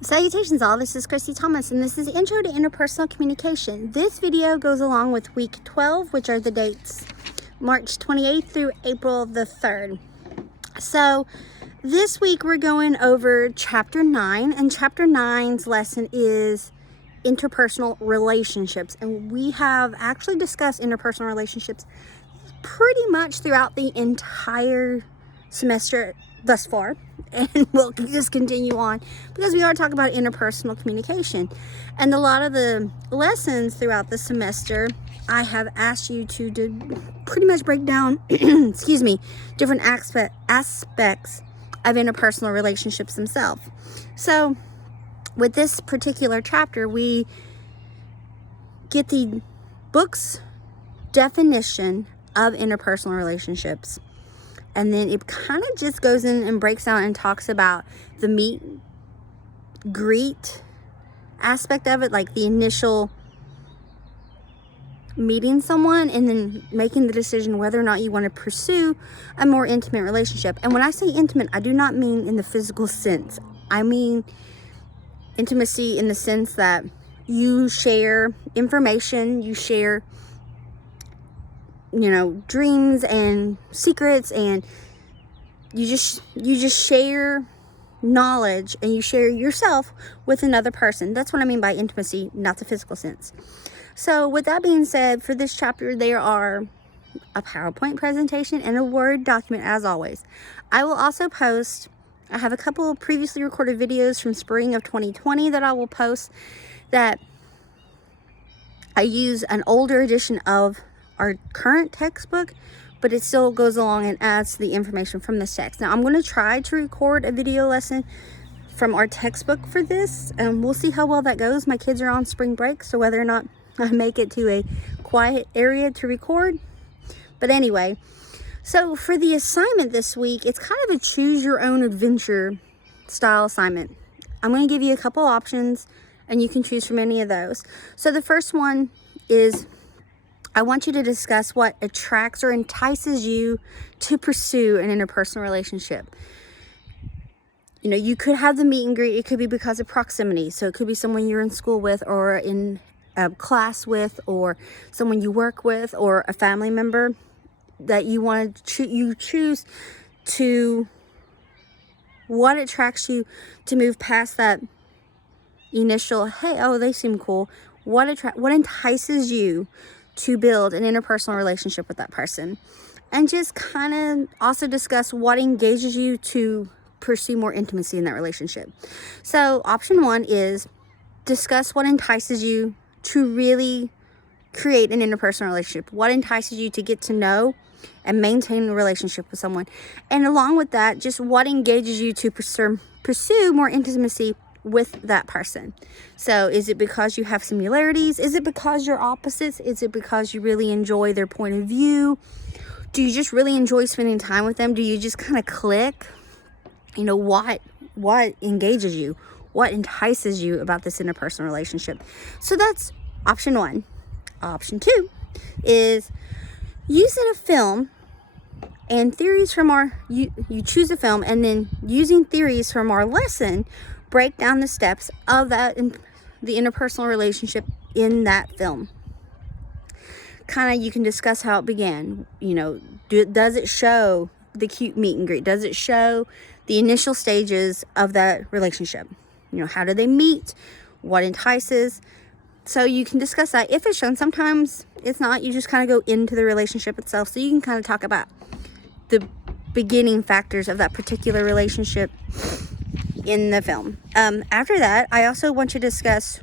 Salutations all, this is Christy Thomas and this is Intro to Interpersonal Communication. This video goes along with week 12, which are the dates March 28th through April the 3rd. So this week we're going over chapter 9, and chapter 9's lesson is interpersonal relationships. And we have actually discussed interpersonal relationships pretty much throughout the entire semester thus far, and we'll just continue on because we are talking about interpersonal communication. And a lot of the lessons throughout the semester, I have asked you to pretty much break down excuse me, different aspects of interpersonal relationships themselves. So with this particular chapter, we get the book's definition of interpersonal relationships. And then it kind of just goes in and breaks down and talks about the meet, greet aspect of it, like the initial meeting someone and then making the decision whether or not you want to pursue a more intimate relationship. And when I say intimate, I do not mean in the physical sense. I mean intimacy in the sense that you share information, you share dreams and secrets, and you just share knowledge and you share yourself with another person. That's what I mean by intimacy, not the physical sense. So with that being said, for this chapter there are a PowerPoint presentation and a Word document as always. I will also post, I have a couple of previously recorded videos from spring of 2020 that I will post, that I use an older edition of our current textbook, but it still goes along and adds to the information from this text. Now I'm going to try to record a video lesson from our textbook for this, and we'll see how well that goes. My kids are on spring break, so whether or not I make it to a quiet area to record. But anyway, so for the assignment this week, it's kind of a choose your own adventure style assignment. I'm going to give you a couple options and you can choose from any of those. So the first one is, I want you to discuss what attracts or entices you to pursue an interpersonal relationship. You could have the meet and greet. It could be because of proximity. So it could be someone you're in school with or in a class with, or someone you work with, or a family member that you want to you choose to, what attracts you to move past that initial, hey, oh, they seem cool. What entices you to build an interpersonal relationship with that person? And just kind of also discuss what engages you to pursue more intimacy in that relationship. So option 1 is discuss what entices you to really create an interpersonal relationship. What entices you to get to know and maintain a relationship with someone. And along with that, just what engages you to pursue more intimacy with that person. So is it because you have similarities? Is it because you're opposites? Is it because you really enjoy their point of view? Do you just really enjoy spending time with them? Do you just kind of click? What engages you? What entices you about this interpersonal relationship? So that's option 1. Option 2 is using a film and theories from you choose a film, and then using theories from our lesson, break down the steps of the interpersonal relationship in that film. You can discuss how it began. Does it show the cute meet and greet? Does it show the initial stages of that relationship? How do they meet? What entices? So you can discuss that if it's shown. Sometimes it's not. You just kind of go into the relationship itself. So you can kind of talk about the beginning factors of that particular relationship in the film. After that, I also want you to discuss,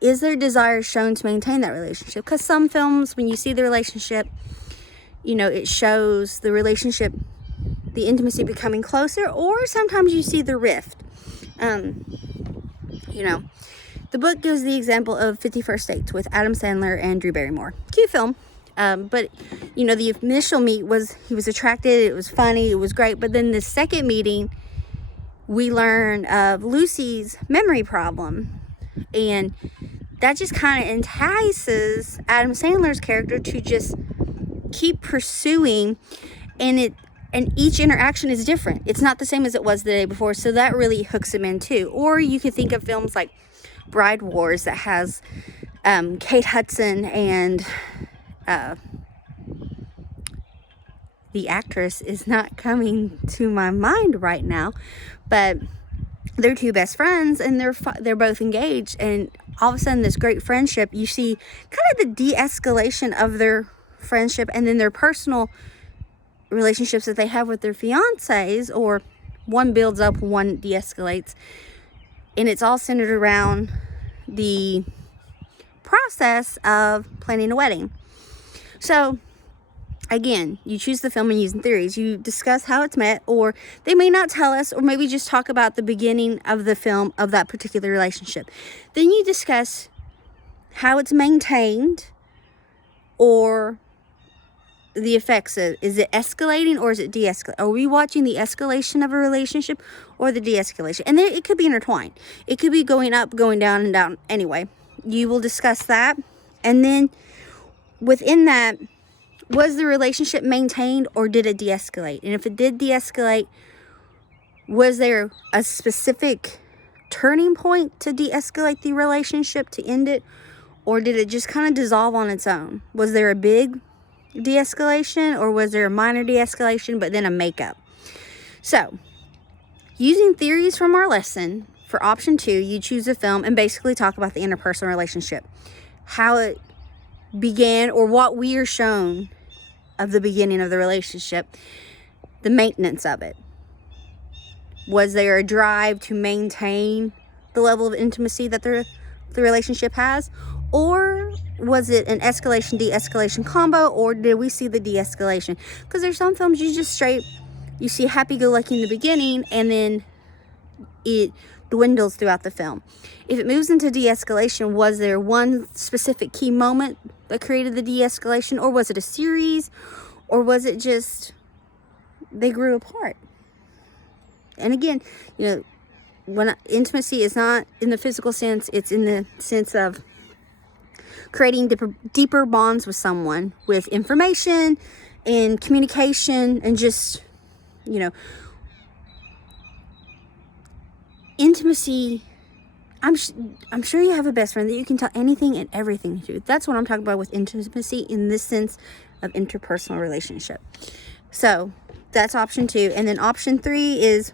is there desire shown to maintain that relationship? Because some films, when you see the relationship, it shows the relationship, the intimacy becoming closer, or sometimes you see the rift. The book gives the example of 50 First Dates with Adam Sandler and Drew Barrymore. Cute film. But the initial meet was, he was attracted, it was funny, it was great. But then the second meeting, we learn of Lucy's memory problem. And that just kind of entices Adam Sandler's character to just keep pursuing. And And each interaction is different. It's not the same as it was the day before, so that really hooks them in too. Or you could think of films like Bride Wars that has Kate Hudson and the actress is not coming to my mind right now, but they're two best friends and they're both engaged, and all of a sudden this great friendship, you see kind of the de-escalation of their friendship, and then their personal relationships that they have with their fiancés, or one builds up, one de-escalates, and it's all centered around the process of planning a wedding. So again, you choose the film and using theories. You discuss how it's met, or they may not tell us, or maybe just talk about the beginning of the film of that particular relationship. Then you discuss how it's maintained, or the effects of, is it escalating or is it de-escalating? Are we watching the escalation of a relationship or the de-escalation? And then it could be intertwined. It could be going up, going down, and down. Anyway, you will discuss that. And then within that, was the relationship maintained or did it de-escalate? And if it did de-escalate, was there a specific turning point to de-escalate the relationship, to end it? Or did it just kind of dissolve on its own? Was there a big de-escalation, or was there a minor de-escalation but then a makeup? So using theories from our lesson, for option 2, you choose a film and basically talk about the interpersonal relationship, how it began, or what we are shown of the beginning of the relationship, the maintenance of it. Was there a drive to maintain the level of intimacy that the relationship has? Or was it an escalation, de-escalation combo? Or did we see the de-escalation? Because there's some films you just you see happy-go-lucky in the beginning, and then it dwindles throughout the film. If it moves into de-escalation, was there one specific key moment that created the de-escalation? Or was it a series? Or was it just they grew apart? And again, when intimacy is not in the physical sense, it's in the sense of creating deeper bonds with someone, with information and communication, and just, intimacy. I'm sure you have a best friend that you can tell anything and everything to. That's what I'm talking about with intimacy in this sense of interpersonal relationship. So that's option 2. And then option 3 is,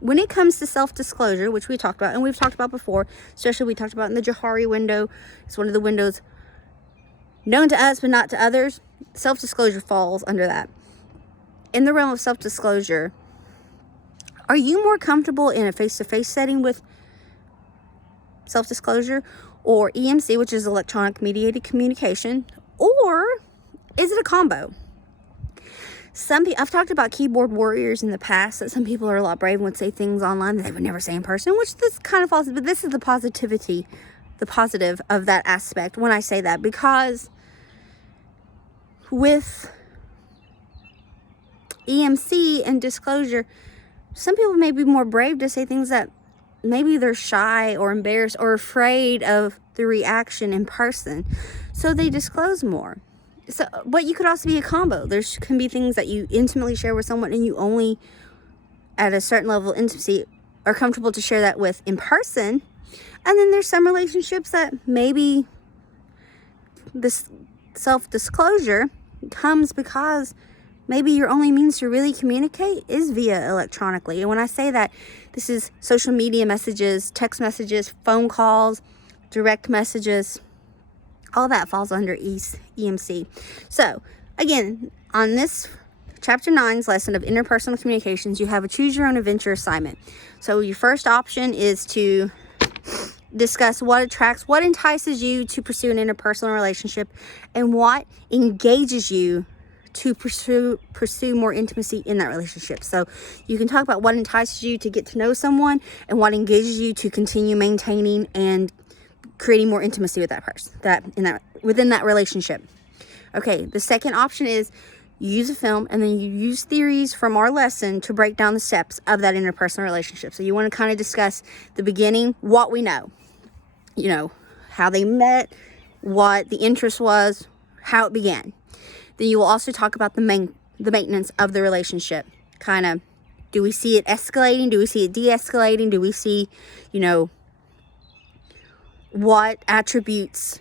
when it comes to self-disclosure, which we talked about, and we've talked about before, especially we talked about in the Johari window. It's one of the windows known to us but not to others. Self-disclosure falls under that. In the realm of self-disclosure, are you more comfortable in a face-to-face setting with self-disclosure, or EMC, which is electronic mediated communication, or is it a combo? I've talked about keyboard warriors in the past, that some people are a lot brave and would say things online that they would never say in person, which this kind of falls, but this is the positive of that aspect when I say that, because with EMC and disclosure, some people may be more brave to say things that maybe they're shy or embarrassed or afraid of the reaction in person, so they disclose more. So, but you could also be a combo. There can be things that you intimately share with someone, and you only, at a certain level of intimacy, are comfortable to share that with in person. And then there's some relationships that maybe this self-disclosure comes because maybe your only means to really communicate is via electronically. And when I say that, this is social media messages, text messages, phone calls, direct messages. All that falls under EMC. So, again, on this Chapter 9's lesson of interpersonal communications, you have a choose your own adventure assignment. So, your first option is to discuss what attracts, what entices you to pursue an interpersonal relationship, and what engages you to pursue more intimacy in that relationship. So, you can talk about what entices you to get to know someone, and what engages you to continue maintaining and creating more intimacy with that person, within that relationship. Okay, the second option is you use a film, and then you use theories from our lesson to break down the steps of that interpersonal relationship. So you want to kind of discuss the beginning, what we know, how they met, what the interest was, how it began. Then you will also talk about the the maintenance of the relationship. Kind of, do we see it escalating? Do we see it de-escalating? Do we see, you know, what attributes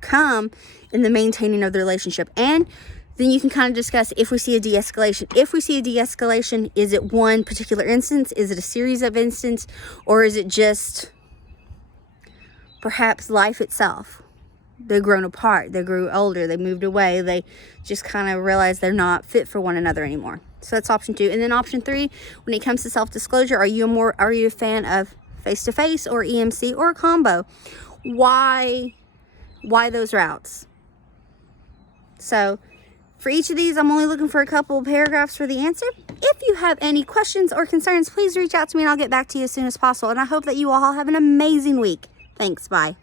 come in the maintaining of the relationship? And then you can kind of discuss if we see a de-escalation. If we see a de-escalation, is it one particular instance? Is it a series of instances? Or is it just perhaps life itself? They've grown apart. They grew older. They moved away. They just kind of realized they're not fit for one another anymore. So that's option 2. And then option 3, when it comes to self-disclosure, are you a fan of face-to-face or EMC or a combo? Why those routes? So for each of these, I'm only looking for a couple of paragraphs for the answer. If you have any questions or concerns, please reach out to me and I'll get back to you as soon as possible. And I hope that you all have an amazing week. Thanks. Bye.